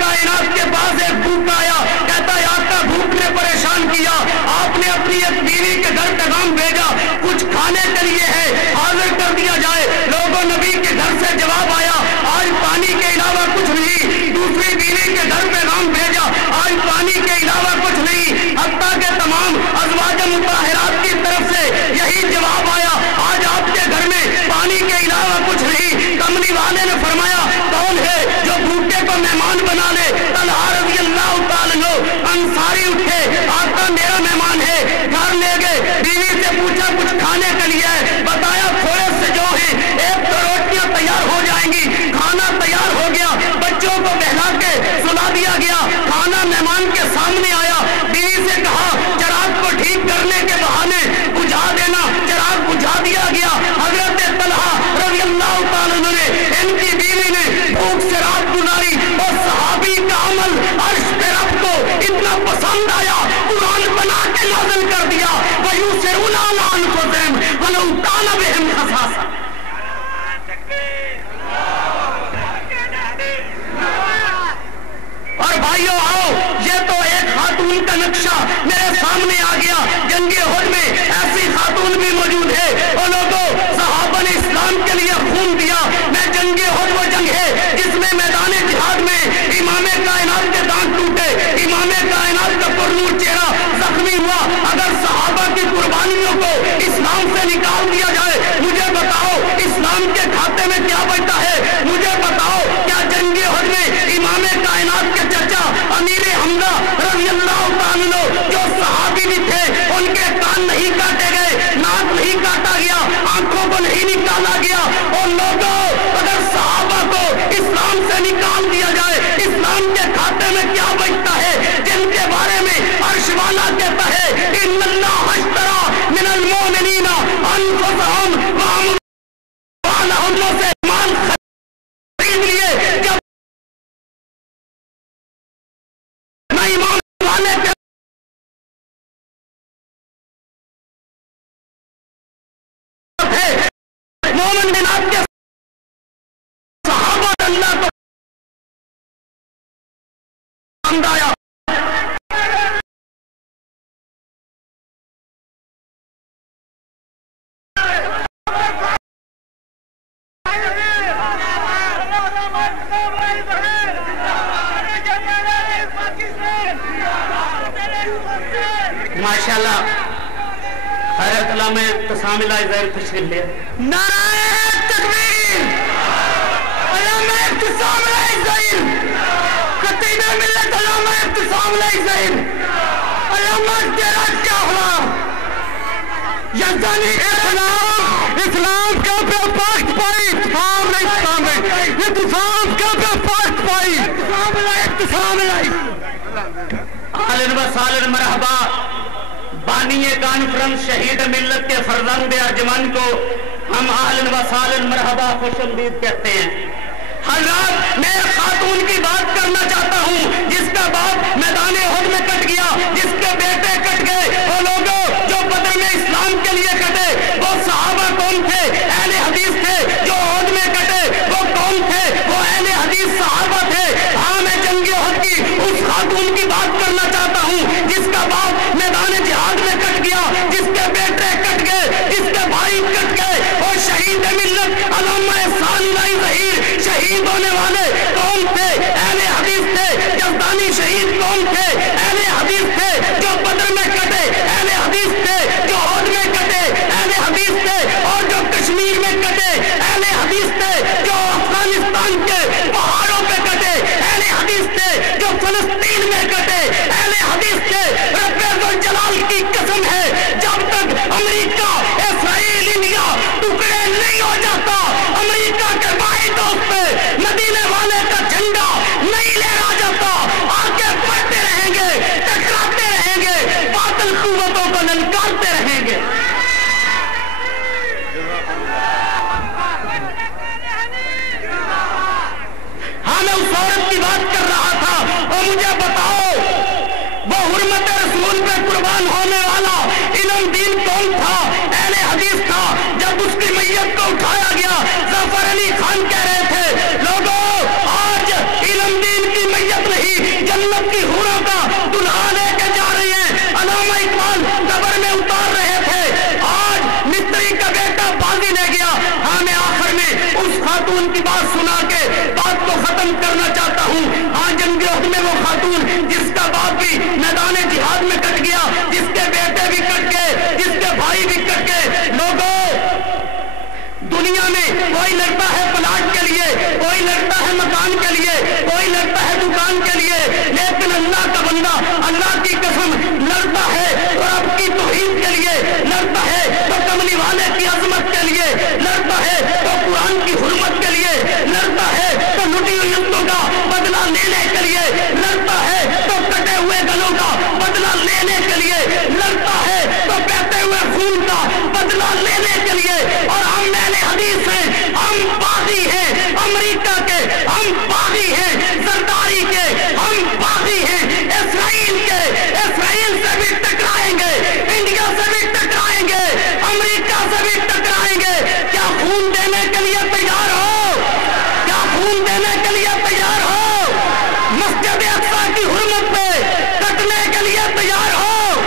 کائنات کے پاس ایک بھوکا آیا، کہتا ہے آقا بھوک نے پریشان کیا، آپ نے اپنی ایک بیوی کے گھر پیغام بھیجا کچھ کھانے کے لیے ہے حاضر کر دیا جائے۔ لوگوں نبی کے گھر سے جواب آیا آج پانی کے علاوہ کچھ نہیں۔ دوسری بیوی کے گھر پیغام بھیجا آج پانی کے علاوہ کچھ نہیں۔ حتیٰ کہ تمام ازواج مطہرات کی طرف سے یہی جواب آیا آج آپ کے گھر میں پانی کے علاوہ کچھ نہیں۔ کملی والے نے فرمایا کون ہے جو بھوکے کو مہمان بنا لے؟ طلحہ رضی اللہ تعالیٰ عنہ انصاری اٹھے، آقا میرا مہمان ہے، گھر لے گئے، بیوی سے پوچھا کچھ کھانے کے لیے ہے، بتایا تھوڑے سے جو ہیں 1 2 روٹیاں تیار ہو جائیں گی۔ کھانا تیار ہو گیا، بچوں کو بہلا کے سلا دیا گیا، کھانا مہمان کے سامنے آیا، بیوی سے کہا چراغ کو ٹھیک کرنے کے بہانے بجھا دینا، چراغ بجھا دیا گیا۔ حضرت طلحہ رضی اللہ تعالیٰ عنہ نے ان کی بیوی نے بھوک سے رات گزاری، اور صحابی کا عمل عرش پہ رب کو اتنا پسند آیا قرآن بنا کے نازل کر دیا وَيُؤْثِرُونَ عَلَىٰ أَنفُسِهِمْ وَلَوْ كَانَ بِهِمْ خَصَاصَةٌ۔ اور بھائیو آؤ، یہ تو ایک خاتون کا نقشہ میرے سامنے آ گیا، جنگ احد میں ایسی خاتون بھی موجود ہے۔ وہ لوگوں صحابہ نے اسلام کے لیے خون دیا۔ میں جنگ احد وہ جنگ ہے جس میں میدان جہاد میں امام کائنات کے دانت ٹوٹے، امام کائنات کا پرنور چہرہ زخمی ہوا۔ اگر صحابہ کی قربانیوں کو اسلام سے نکال دیا جائے، مجھے بتاؤ اسلام کے کھاتے میں کیا بچتا ہے؟ مجھے بتاؤ کیا جنگ احد میں امام کائنات کے چچا امیر حمزہ رضی اللہ تعالیٰ عنہ جو صحابی بھی تھے ان کے کان نہیں کاٹے گئے، ناک نہیں کاٹا گیا، آنکھوں کو نہیں نکالا گیا؟ اور لوگوں اگر صحابہ کو اسلام سے نکال دیا جائے اسلام کے کھاتے میں کیا بچتا ہے؟ جن کے بارے میں عرش والا کہتا ہے ان اللہ اشتری من المؤمنین انفسهم واموالهم سے مال خرید لیے۔ جب میں ایمان والے کے مومن بنات کے صحابہ اللہ کو پسند آیا۔ ماشاءاللہ حضرت علامہ ابتسام الہی ظاہر تشریف لے۔ نعرہ تکبیر! علامہ ابتسام الہی ظاہر، خطیب ملت علامہ ابتسام الہی ظاہر، علامہ تیرا کیا ہوا؟ یزدانی اسلام کا پہ پاک پائی، اسلام نہیں اسلام ہے، ابتسام کا پہ پاک پائی، ابتسام الہی۔ اہلاً و سہلاً مرحبا بانی کانفرنس شہید ملت کے فرزند ارجمند کو ہم اہلاً و سہلاً مرحبا خوش آمدید کہتے ہیں۔ حضرات میں خاتون کی بات کرنا چاہتا ہوں جس کا باپ میدان احد میں کٹ گیا، جس کے بیٹے کٹ گئے۔ وہ لوگوں جو بدر میں اسلام کے لیے کٹے وہ صحابہ کون تھے؟ اہل حدیث تھے۔ جو احد میں کٹے وہ کون تھے؟ وہ اہل حدیث صحابہ تھے۔ ہاں میں جنگ احد کی اس خاتون کی بات کرنا چاہتا ہوں جس کا باپ میدان جہاد میں کٹ گیا، جس کے بیٹے کٹ گئے، جس کے بھائی کٹ گئے۔ اور شہید ملت علامہ احسان الہی ظہیر شہید ہونے والے کون تھے؟ اہل حدیث تھے۔ یزدانی شہید کون تھے؟ اہل حدیث تھے۔ جو بدر میں کٹے اہل حدیث تھے، جو احد میں کٹے اہل حدیث تھے، اور جو کشمیر میں کٹے اہل حدیث تھے، جو افغانستان کے پہاڑوں پہ کٹے اہل حدیث تھے، جو فلسطین میں کٹے اہل حدیث تھے۔ رب ذوالجلال کی قسم ہے جب تک امریکہ اسرائیل انڈیا ٹکڑے نہیں ہو جاتا، امریکہ کے بھائی دوست پہ مدینے والے کا جھنڈا نہیں لہرا جاتا، آگے بڑھتے رہیں گے، ٹکراتے رہیں گے، باطل قوتوں کو للکارتے رہیں گے۔ ہاں میں اس عورت کی بات کر رہا تھا، اور مجھے بتاؤ وہ حرمت رسول پہ قربان ہونے والا علم دین کون تھا؟ اہل حدیث تھا۔ جب اس کی میت کو اٹھایا گیا ظفر علی خان کہہ رہے تھے لوگوں آج علم دین کی میت عہد میں وہ خاتون جس کا باپ بھی میدان جہاد میں کٹ گیا، جس کے بیٹے بھی کٹ گئے، جس کے بھائی بھی کٹ گئے. لوگوں دنیا میں کوئی لڑتا ہے پلاٹ کے لیے، کوئی لڑتا ہے مکان کے لیے، کوئی لڑتا ہے دکان کے لیے، لیکن اللہ کا بندہ اللہ کی قسم لڑتا ہے تو رب کی توحید کے لیے، لڑتا ہے تو کملی والے کی عظمت کے لیے، لڑتا ہے تو قرآن کی حرمت کے لیے، لڑتا ہے تو لٹی ہوئی عزتوں کا بدلہ لینے کے لیے، لڑتا ہے تو کٹے ہوئے گلوں کا بدلہ لینے کے لیے، لڑتا ہے تو بہتے ہوئے خون کا بدلہ لینے کے لیے. اور ہم اہل حدیث ہیں، ہم باغی ہیں امریکہ کے، ہم باغی ہیں زرداری کے، ہم باغی ہیں اسرائیل کے. اسرائیل سے بھی ٹکرائیں گے، انڈیا سے بھی ٹکرائیں گے، امریکہ سے بھی ٹکرائیں گے. کیا خون دینے کے لیے تیار ہو؟ کیا خون دینے کے لیے تیار ہو؟ مسجد اقصی کی حرمت پہ کٹنے کے لیے تیار ہو؟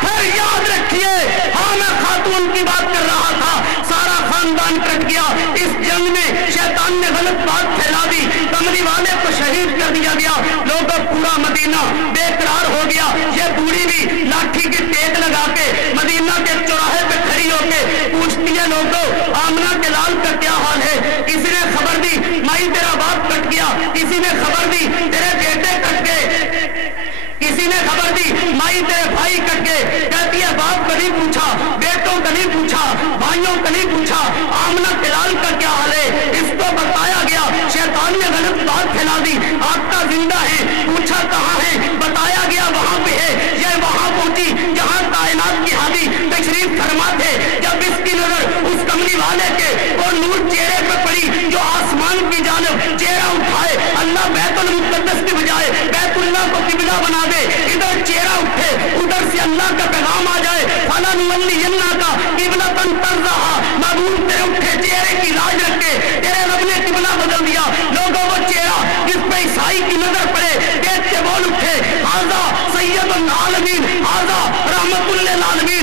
پھر یاد رکھیے، ہاں میں خاتون کی بات کر رہا تھا، سارا خاندان کٹ گیا. اس جنگ میں شیطان نے غلط بات پھیلا دی، کملی والے کو شہید کر دیا گیا. لوگوں پورا مدینہ بے قرار ہو گیا. یہ بوڑھی بھی لاٹھی کی ٹیک لگا کے مدینہ کے چوراہے پہ کھڑی ہو کے پوچھتی ہے، لوگوں آمنہ کے لال کا کیا حال ہے؟ کسی نے خبر دی مائی تیرا باپ کٹ گیا، کسی نے خبر دی تیرے بیٹے کٹ گئے، کسی نے خبر دی مائی تیرے بھائی کٹ گئے. کہتی ہے باپ کا نہیں پوچھا، بیٹوں کا نہیں پوچھا، بھائیوں کا نہیں پوچھا، آمنہ بلال کا کیا حال ہے؟ اس کو بتایا گیا. شیطان نے غلط بات پھیلا دی، آقا زندہ ہے، پوچھا کہاں ہے؟ بتایا گیا وہاں پہ ہے. یہ وہاں پہنچی جہاں کائنات کی ہادی تشریف فرما تھے. جب اس کی نظر اس کملی والے کے اور نور چہرے پہ پڑی جو آسمان کی جانب چہرہ اٹھائے، اللہ بیت المقدس کی بجائے بیت اللہ کو قبلہ بنا دے، ادھر چہرہ اٹھے ادھر سے اللہ کا پیغام آ جائے. فَلَنُوَلِّيَنَّكَ قِبْلَةً تَرْضَاهَا، معبود تیرے اٹھے چہرے کی لاج رکھ کے تیرے رب نے قبلہ بدل دیا. لوگوں وہ چہرہ جس پہ عیسائی کی نظر پڑے دیکھ کے بول اٹھے، ھذا سید العالمین، ھذا رحمت للعالمین.